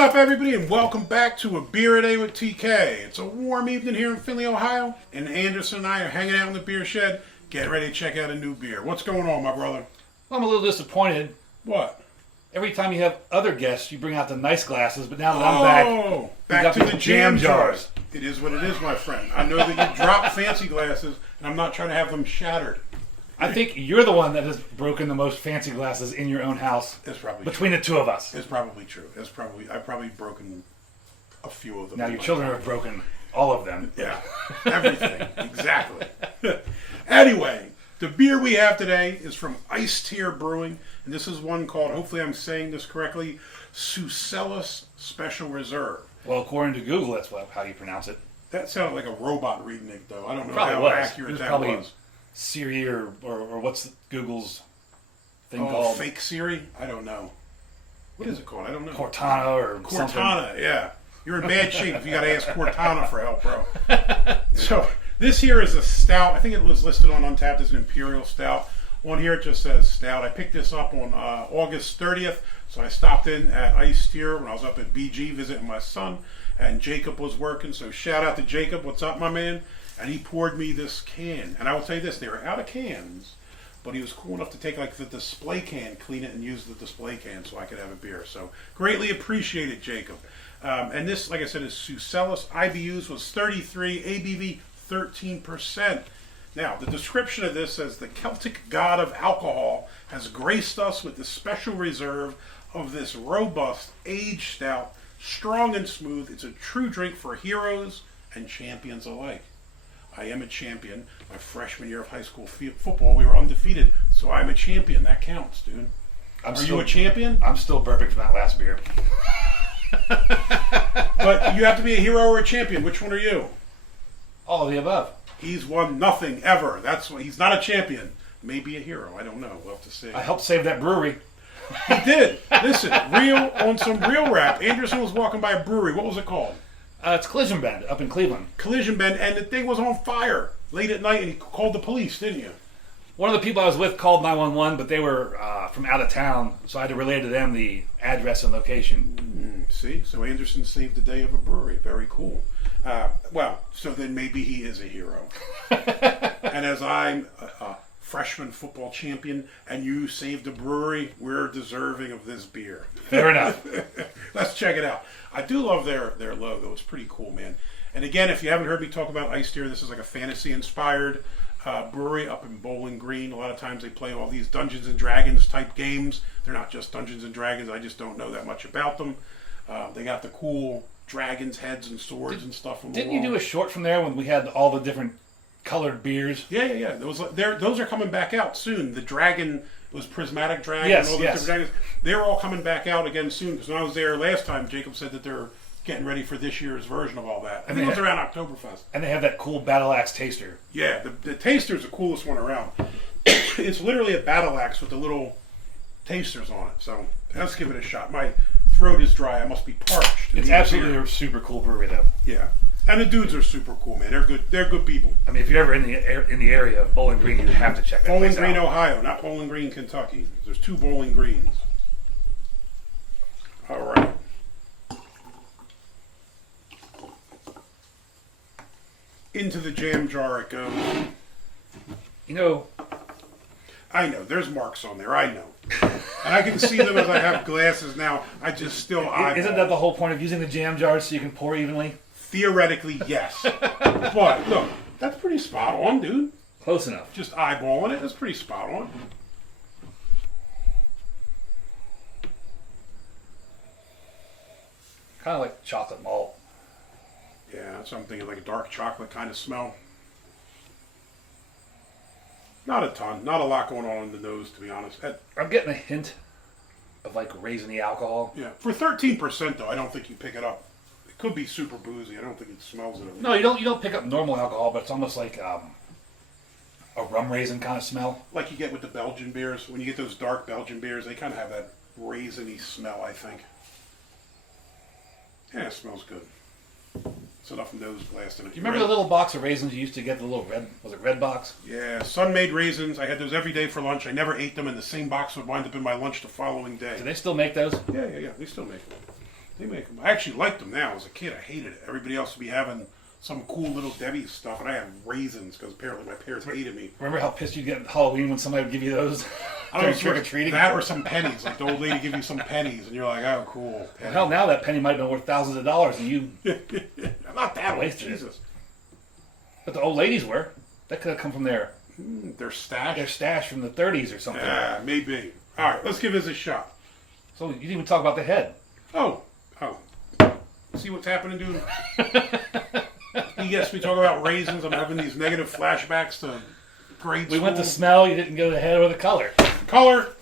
up, everybody, and welcome back to A Beer A Day with TK. It's a warm evening here in Findlay, Ohio, and Anderson and I are hanging out in the beer shed, getting ready to check out a new beer. What's going on, my brother? Well, I'm a little disappointed. What? Every time you have other guests, you bring out the nice glasses, but now that I'm back to the jam jars. It is what it is, my friend. I know that you drop fancy glasses, and I'm not trying to have them shattered. I think you're the one that has broken the most fancy glasses in your own house. That's probably between true. the two of us. It's probably true. I've probably broken a few of them. Now your children have broken all of them. Yeah, everything. Exactly. Anyway, the beer we have today is from Aistear Brewing, and this is one called, hopefully I'm saying this correctly, Secellus Special Reserve. Well, according to Google, that's how you pronounce it. That sounded like a robot reading it, though. I don't know Probably how was. accurate that was. Siri or what's Google's thing called? called? Fake Siri? I don't know. What is it called? I don't know. Cortana or something. Cortana, yeah. You're in bad shape if you got to ask Cortana for help, bro. So this here is a stout. I think it was listed on Untappd as an imperial stout. On here it just says stout. I picked this up on August 30th, so I stopped in at Aistear when I was up at BG visiting my son, and Jacob was working. So shout out to Jacob. What's up, my man? And he poured me this can. And I will tell you this, they were out of cans, but he was cool enough to take like the display can, clean it, and use the display can so I could have a beer. So greatly appreciated, Jacob. And this, like I said, is Secellus. IBUs was 33, ABV 13%. Now, the description of this says, the Celtic god of alcohol has graced us with the special reserve of this robust, aged stout, strong and smooth. It's a true drink for heroes and champions alike. I am a champion. My freshman year of high school football, we were undefeated, so I'm a champion. That counts, dude. Are you a champion? I'm still burping from that last beer. But you have to be a hero or a champion. Which one are you? All of the above. He's won nothing ever. That's why he's not a champion. Maybe a hero. I don't know. We'll have to see. I helped save that brewery. He did. Listen, on some real rap, Anderson was walking by a brewery. What was it called? It's Collision Bend up in Cleveland. Collision Bend, and the thing was on fire late at night, and he called the police, didn't you? One of the people I was with called 911, but they were from out of town, so I had to relay to them the address and location. See? So Anderson saved the day of a brewery. Very cool. Well, so then maybe he is a hero. And as I'm a freshman football champion and you saved a brewery, we're deserving of this beer. Fair enough. Let's check it out. I do love their logo. It's pretty cool, man. And again, if you haven't heard me talk about Aistear, this is like a fantasy-inspired brewery up in Bowling Green. A lot of times they play all these Dungeons and Dragons type games. They're not just Dungeons and Dragons. I just don't know that much about them. They got the cool dragons' heads and swords and stuff. Didn't you do a short from there when we had all the different colored beers? Yeah. Those are coming back out soon. The dragon was Prismatic Dragon. And all those different dragons. They're all coming back out again soon. Because when I was there last time, Jacob said that they're getting ready for this year's version of all that. I think it was around Oktoberfest. And they have that cool Battle Axe taster. Yeah, the taster is the coolest one around. It's literally a battle axe with the little tasters on it. So let's give it a shot. My throat is dry. I must be parched. It's absolutely a super cool brewery, though. Yeah, and the dudes are super cool, man. They're good. They're good people. I mean, if you're ever in the area of Bowling Green, you have to check that place out. Bowling Green, Ohio, not Bowling Green, Kentucky. There's 2 Bowling Greens. All right. Into the jam jar it goes. You know, I know. There's marks on there. I know. And I can see them as I have glasses now. I just still eyeball. Isn't that the whole point of using the jam jars so you can pour evenly? Theoretically, yes. But, look, that's pretty spot on, dude. Close enough. Just eyeballing it. That's pretty spot on. Kind of like chocolate malt. Yeah, that's what I'm thinking, like a dark chocolate kind of smell. Not a ton. Not a lot going on in the nose, to be honest. I'm getting a hint of like raisiny alcohol. Yeah. For 13%, though, I don't think you pick it up. It could be super boozy. I don't think it smells it. No, you don't pick up normal alcohol, but it's almost like a rum raisin kind of smell. Like you get with the Belgian beers. When you get those dark Belgian beers, they kind of have that raisiny smell, I think. Yeah, it smells good. It's enough nose blasting it. Do you remember the little box of raisins you used to get, the little red box? Yeah, Sun-made raisins. I had those every day for lunch. I never ate them, and the same box would wind up in my lunch the following day. Do they still make those? Yeah. They still make them. They make them. I actually liked them now. As a kid, I hated it. Everybody else would be having some cool little Debbie stuff, and I had raisins because apparently my parents hated me. Remember how pissed you'd get at Halloween when somebody would give you those? I don't know, trick or treating. That or some pennies. Like the old lady give you some pennies, and you're like, oh, cool. Well, hell, now that penny might have been worth thousands of dollars, and you I'm not that old, wasted Jesus. it. But the old ladies were. That could have come from their Stash. stash from the 30s or something. Yeah, maybe. All right, let's give this a shot. So you didn't even talk about the head. Oh. See what's happening, dude? You guess we talk about raisins. I'm having these negative flashbacks to grade school. We went to smell. You didn't go to the head or the color. Color.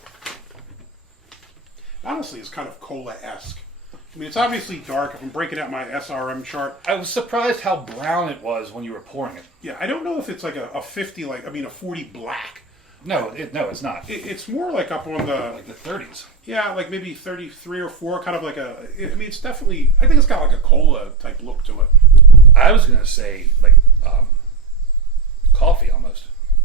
Honestly, it's kind of cola-esque. I mean, it's obviously dark. If I'm breaking out my SRM chart. I was surprised how brown it was when you were pouring it. Yeah, I don't know if it's like a 50, a 40 black. No, it's not. It's more like up on the... Like the 30s. Yeah, like maybe 33 or 4, kind of like it's definitely... I think it's got like a cola type look to it. I was going to say, like, coffee almost.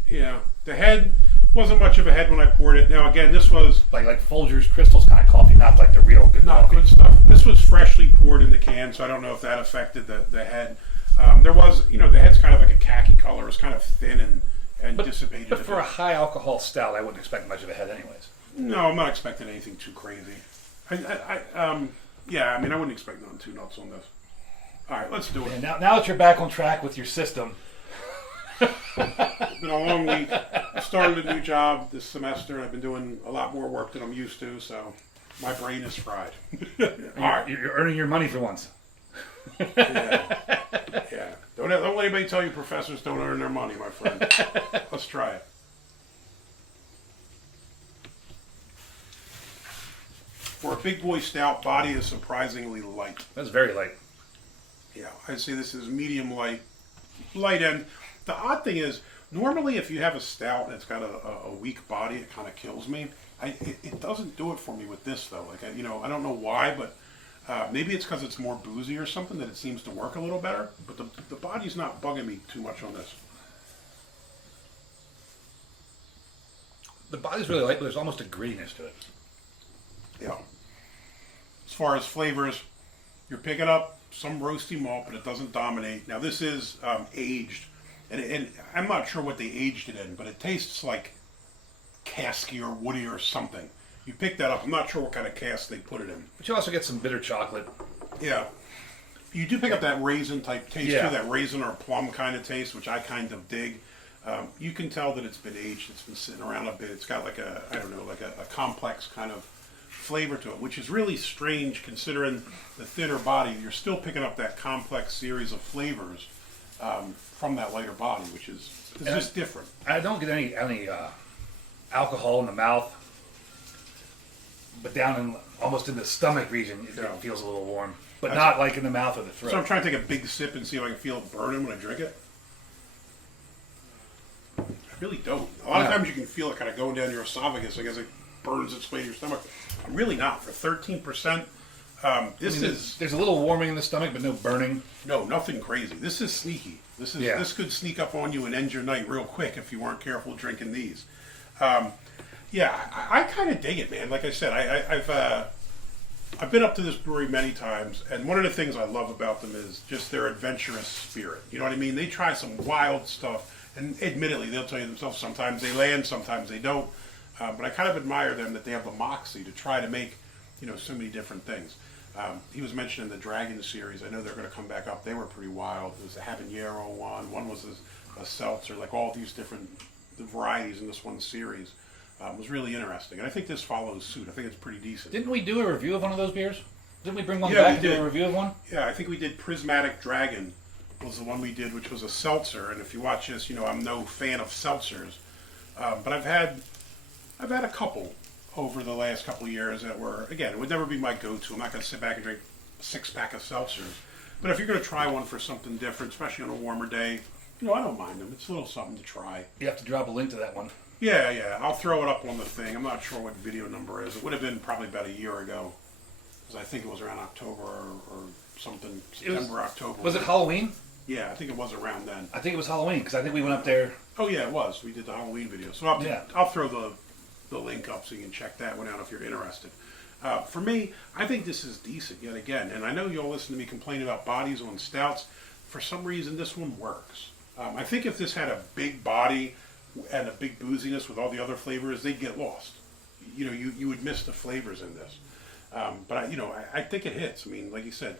Yeah. The head wasn't much of a head when I poured it. Now, again, this was... Like Folgers Crystals kind of coffee, not like the real good Not coffee. good stuff. This was freshly poured in the can, so I don't know if that affected the head. There was, the head's kind of like a khaki color. It's kind of thin and dissipated. But for a high alcohol stout, I wouldn't expect much of a head anyways. No, I'm not expecting anything too crazy. I wouldn't expect nothing too nuts on this. All right, let's do it. And now that you're back on track with your system. It's been a long week. I started a new job this semester, and I've been doing a lot more work than I'm used to, so my brain is fried. All right. You're earning your money for once. Yeah. Don't let anybody tell you professors don't earn their money, my friend. Let's try it. For a big boy stout, body is surprisingly light. That's very light. Yeah, I'd say this is medium light end. The odd thing is, normally if you have a stout that's got a weak body, it kind of kills me. It doesn't do it for me with this though. Like I don't know why, but maybe it's because it's more boozy or something that it seems to work a little better. But the body's not bugging me too much on this. The body's really light, but there's almost a grittiness to it. Yeah. As far as flavors, you're picking up some roasty malt, but it doesn't dominate. Now this is aged, and I'm not sure what they aged it in, but it tastes like casky or woody or something. You pick that up. I'm not sure what kind of cask they put it in. But you also get some bitter chocolate. Yeah. You do pick up that raisin type taste Yeah. too, that raisin or plum kind of taste, which I kind of dig. You can tell that it's been aged. It's been sitting around a bit. It's got like a complex kind of flavor to it, which is really strange considering the thinner body. You're still picking up that complex series of flavors from that lighter body, which is just different. I don't get any alcohol in the mouth, but down in almost in the stomach region, it feels a little warm, but not like in the mouth or the throat. So I'm trying to take a big sip and see if I can feel it burning when I drink it. I really don't. A lot of times you can feel it kind of going down your esophagus, I guess it burns its way to your stomach. I'm really not. For 13%, there's a little warming in the stomach, but no burning. No, nothing crazy. This is sneaky. This could sneak up on you and end your night real quick if you weren't careful drinking these. I kind of dig it, man. Like I said, I've been up to this brewery many times, and one of the things I love about them is just their adventurous spirit. You know what I mean? They try some wild stuff, and admittedly, they'll tell you themselves sometimes they land, sometimes they don't. But I kind of admire them that they have the moxie to try to make, so many different things. He was mentioning the Dragon series. I know they're going to come back up. They were pretty wild. There was a habanero one. One was a seltzer. Like all these different varieties in this one series. Was really interesting. And I think this follows suit. I think it's pretty decent. Didn't we do a review of one of those beers? Didn't we bring one Yeah, back we and do did. a review of one? Yeah, I think we did Prismatic Dragon was the one we did, which was a seltzer. And if you watch this, I'm no fan of seltzers. But I've had a couple over the last couple of years that were, again, it would never be my go-to. I'm not going to sit back and drink a 6-pack of seltzers. But if you're going to try one for something different, especially on a warmer day, I don't mind them. It's a little something to try. You have to drop a link to that one. Yeah. I'll throw it up on the thing. I'm not sure what video number it is. It would have been probably about a year ago. Because I think it was around October or something. September, October. Was it Halloween? Yeah, I think it was around then. I think it was Halloween, because I think we went up there. Oh, yeah, it was. We did the Halloween video. So I'll throw the link up so you can check that one out if you're interested. For me, I think this is decent yet again. And I know you'll listen to me complain about bodies on stouts. For some reason, this one works. I think if this had a big body and a big booziness with all the other flavors, they'd get lost. You know, you would miss the flavors in this. But I think it hits. I mean, like you said,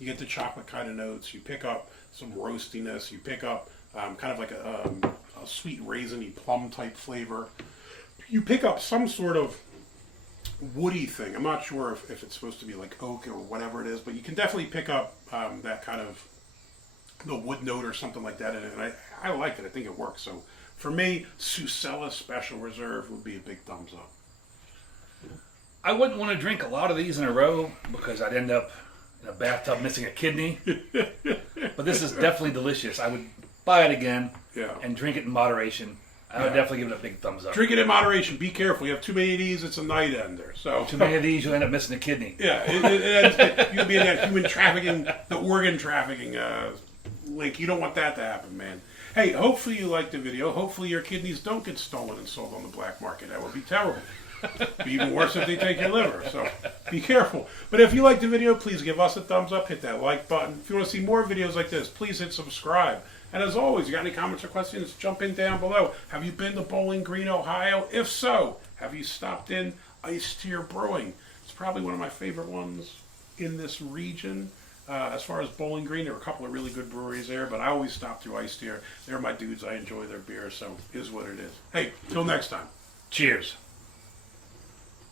you get the chocolate kind of notes. You pick up some roastiness. You pick up kind of like a sweet raisiny plum type flavor. You pick up some sort of woody thing. I'm not sure if it's supposed to be like oak or whatever it is, but you can definitely pick up that kind of the wood note or something like that in it. And I like it. I think it works. So for me, Secellus Special Reserve would be a big thumbs up. I wouldn't want to drink a lot of these in a row because I'd end up in a bathtub missing a kidney. But this is definitely delicious. I would buy it again and drink it in moderation. I would definitely give it a big thumbs up. Drink it in moderation. Be careful. You have too many of these, it's a night ender. So too many of these, you'll end up missing a kidney. Yeah, you'll be in that human trafficking, the organ trafficking link. You don't want that to happen, man. Hey, hopefully you liked the video. Hopefully your kidneys don't get stolen and sold on the black market. That would be terrible. It'd be even worse if they take your liver. So be careful. But if you liked the video, please give us a thumbs up. Hit that like button. If you want to see more videos like this, please hit subscribe. And as always, you got any comments or questions, jump in down below. Have you been to Bowling Green, Ohio? If so, have you stopped in Aistear Brewing? It's probably one of my favorite ones in this region. As far as Bowling Green, there are a couple of really good breweries there, but I always stop through Aistear. They're my dudes. I enjoy their beer, so it is what it is. Hey, till next time. Cheers.